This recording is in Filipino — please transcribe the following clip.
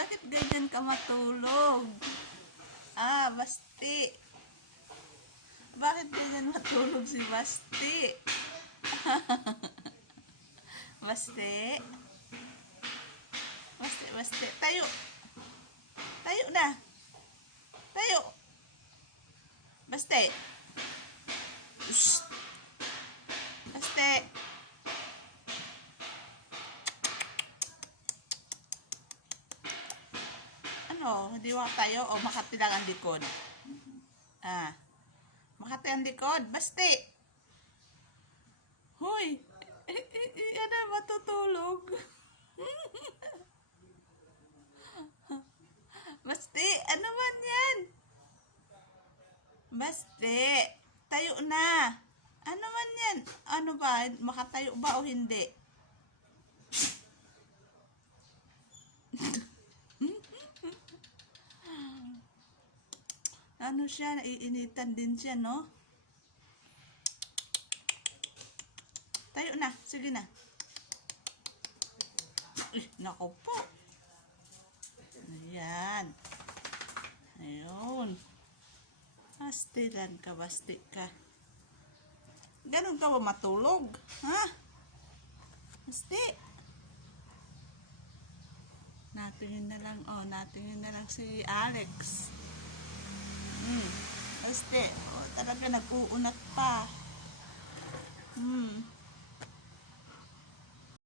Bakit ganyan ka matulog? Ah, Basti. Bakit ganyan matulog si Basti? Basti? Basti, Basti. Tayo. Tayo na. Tayo. Basti. Shh. Basti. Ano? Hindi mo tayo o Makati lang ang likod? Ah. Makati ang likod. Basti. Hoy. Ano matutulog? Basti, ano man yan? Basti, tayo na. Ano man yan? Ano ba? Makatayo ba o hindi? Ano siya? Naiinitan din siya, no? Tayo na. Sige na. Naku po. Ayan. Ayun. Astilan ka, basti ka. Ganun ka ba matulog? Ha? Basti. Natingin na lang, oh, natingin na lang si Alex. Basti. Oh, talaga nag-uunat pa.